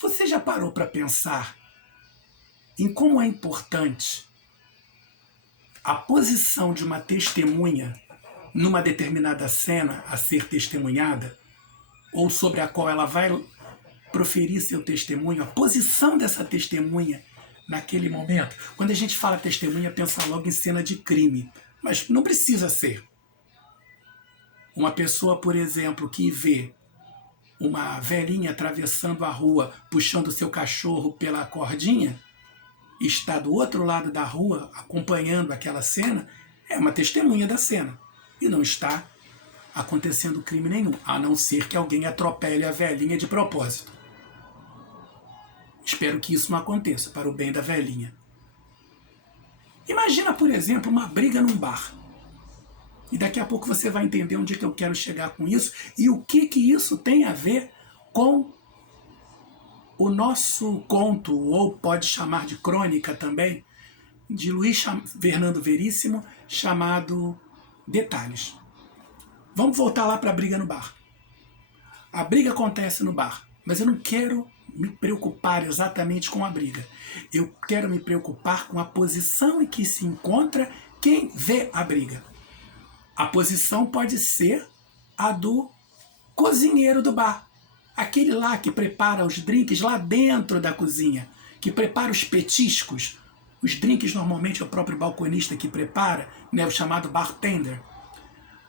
Você já parou para pensar em como é importante a posição de uma testemunha numa determinada cena a ser testemunhada, ou sobre a qual ela vai proferir seu testemunho, a posição dessa testemunha naquele momento? Quando a gente fala testemunha, pensa logo em cena de crime, mas não precisa ser. Uma pessoa, por exemplo, que vê uma velhinha atravessando a rua, puxando seu cachorro pela cordinha, está do outro lado da rua acompanhando aquela cena, é uma testemunha da cena. E não está acontecendo crime nenhum, a não ser que alguém atropele a velhinha de propósito. Espero que isso não aconteça, para o bem da velhinha. Imagina, por exemplo, uma briga num bar. E daqui a pouco você vai entender onde é que eu quero chegar com isso e o que isso tem a ver com o nosso conto, ou pode chamar de crônica também, de Luiz Fernando Veríssimo, chamado Detalhes. Vamos voltar lá para a briga no bar. A briga acontece no bar, mas eu não quero me preocupar exatamente com a briga. Eu quero me preocupar com a posição em que se encontra quem vê a briga. A posição pode ser a do cozinheiro do bar. Aquele lá que prepara os drinks lá dentro da cozinha, que prepara os petiscos. Os drinks normalmente é o próprio balconista que prepara, né, o chamado bartender.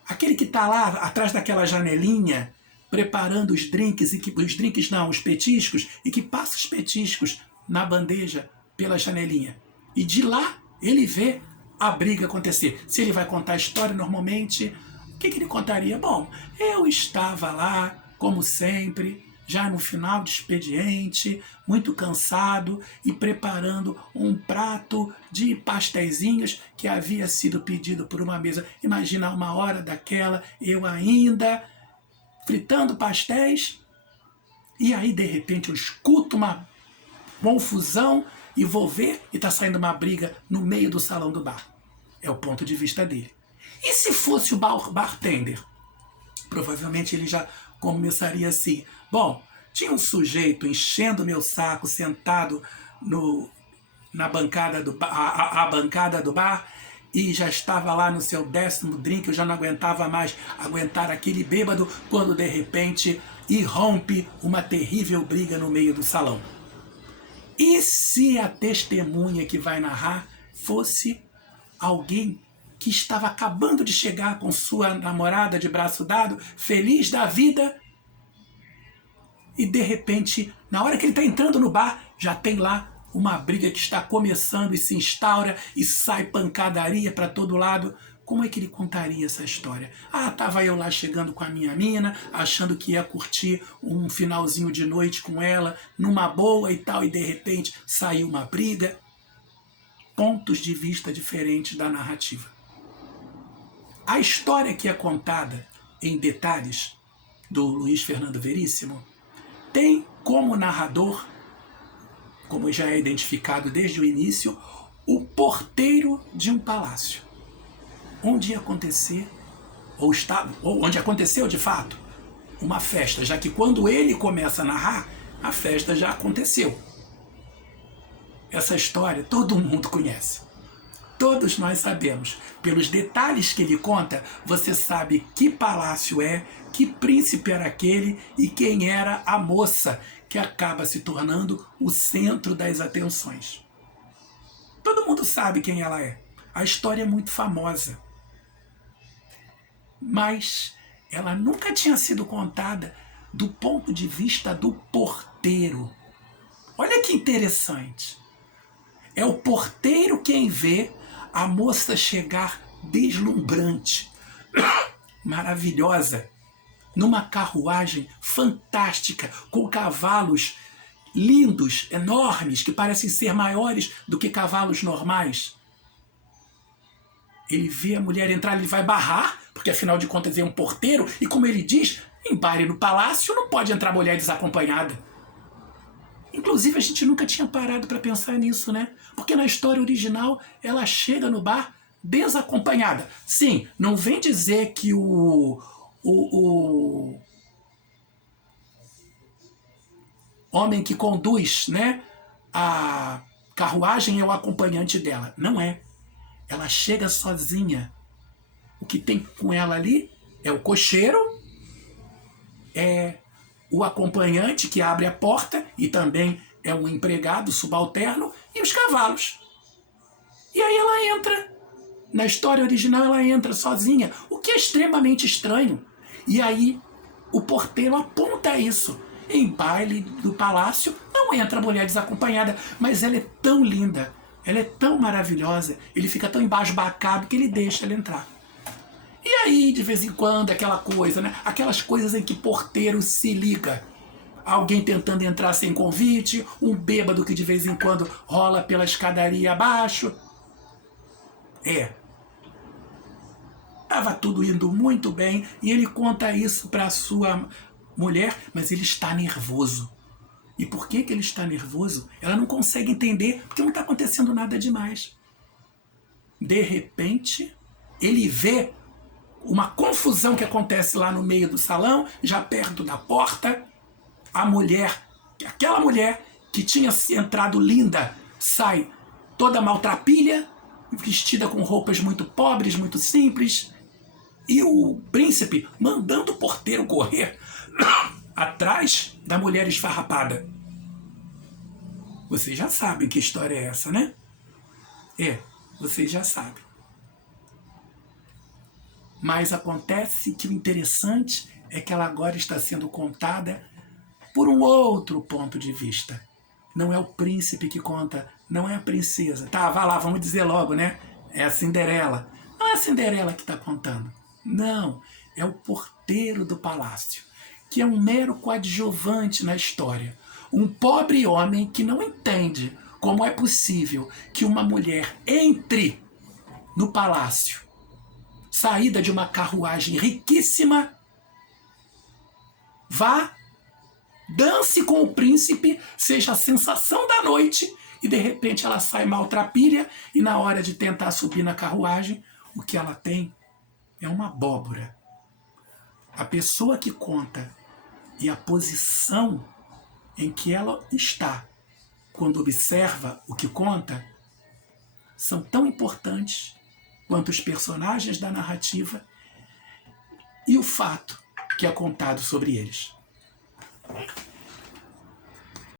Aquele que está lá atrás daquela janelinha, preparando os drinks, os petiscos, e que passa os petiscos na bandeja pela janelinha. E de lá ele vê a briga acontecer. Se ele vai contar a história normalmente, o que ele contaria? Bom, eu estava lá, como sempre, já no final de expediente, muito cansado e preparando um prato de pastéisinhos que havia sido pedido por uma mesa. Imagina uma hora daquela, eu ainda fritando pastéis, e aí de repente eu escuto uma confusão e vou ver e está saindo uma briga no meio do salão do bar. É o ponto de vista dele. E se fosse o bartender? Provavelmente ele já começaria assim. Bom, tinha um sujeito enchendo meu saco, sentado na bancada a bancada do bar, e já estava lá no seu 10º drink, eu já não aguentava mais aguentar aquele bêbado, quando de repente irrompe uma terrível briga no meio do salão. E se a testemunha que vai narrar fosse alguém que estava acabando de chegar com sua namorada de braço dado, feliz da vida, e de repente, na hora que ele está entrando no bar, já tem lá uma briga que está começando e se instaura e sai pancadaria para todo lado. Como é que ele contaria essa história? Ah, estava eu lá chegando com a minha mina, achando que ia curtir um finalzinho de noite com ela, numa boa e tal, e de repente saiu uma briga. Pontos de vista diferentes da narrativa. A história que é contada em Detalhes, do Luiz Fernando Veríssimo, tem como narrador, como já é identificado desde o início, o porteiro de um palácio, onde ia acontecer, ou onde aconteceu de fato, uma festa, já que quando ele começa a narrar, a festa já aconteceu. Essa história todo mundo conhece. Todos nós sabemos. Pelos detalhes que ele conta, você sabe que palácio é, que príncipe era aquele e quem era a moça que acaba se tornando o centro das atenções. Todo mundo sabe quem ela é. A história é muito famosa. Mas ela nunca tinha sido contada do ponto de vista do porteiro. Olha que interessante. É o porteiro quem vê a moça chegar deslumbrante, maravilhosa, numa carruagem fantástica, com cavalos lindos, enormes, que parecem ser maiores do que cavalos normais. Ele vê a mulher entrar, ele vai barrar, porque afinal de contas é um porteiro, e como ele diz, em bar e no palácio não pode entrar mulher desacompanhada. Inclusive a gente nunca tinha parado para pensar nisso, né? Porque na história original ela chega no bar desacompanhada. Sim, não vem dizer que homem que conduz, né, a carruagem é o acompanhante dela. Não é. Ela chega sozinha. O que tem com ela ali é o cocheiro, é o acompanhante que abre a porta e também é um empregado subalterno e os cavalos. E aí ela entra. Na história original ela entra sozinha, o que é extremamente estranho. E aí o porteiro aponta isso. Em baile do palácio não entra mulher desacompanhada, mas ela é tão linda, ela é tão maravilhosa, ele fica tão embasbacado que ele deixa ela entrar. E aí, de vez em quando, aquela coisa, né? Aquelas coisas em que porteiro se liga. Alguém tentando entrar sem convite, um bêbado que de vez em quando rola pela escadaria abaixo. Estava tudo indo muito bem e ele conta isso para sua mulher, mas ele está nervoso. E por que ele está nervoso? Ela não consegue entender, porque não está acontecendo nada demais. De repente, ele vê uma confusão que acontece lá no meio do salão, já perto da porta. A mulher, aquela mulher que tinha entrado linda, sai toda maltrapilha, vestida com roupas muito pobres, muito simples, e o príncipe mandando o porteiro correr atrás da mulher esfarrapada. Vocês já sabem que história é essa, né? Vocês já sabem. Mas acontece que o interessante é que ela agora está sendo contada por um outro ponto de vista. Não é o príncipe que conta, não é a princesa. Tá, vai lá, vamos dizer logo, né? É a Cinderela. Não é a Cinderela que está contando. Não, é o porteiro do palácio, que é um mero coadjuvante na história. Um pobre homem que não entende como é possível que uma mulher entre no palácio, saída de uma carruagem riquíssima, vá, dance com o príncipe, seja a sensação da noite, e de repente ela sai maltrapilha, e na hora de tentar subir na carruagem, o que ela tem é uma abóbora. A pessoa que conta e a posição em que ela está quando observa o que conta são tão importantes quanto os personagens da narrativa e o fato que é contado sobre eles.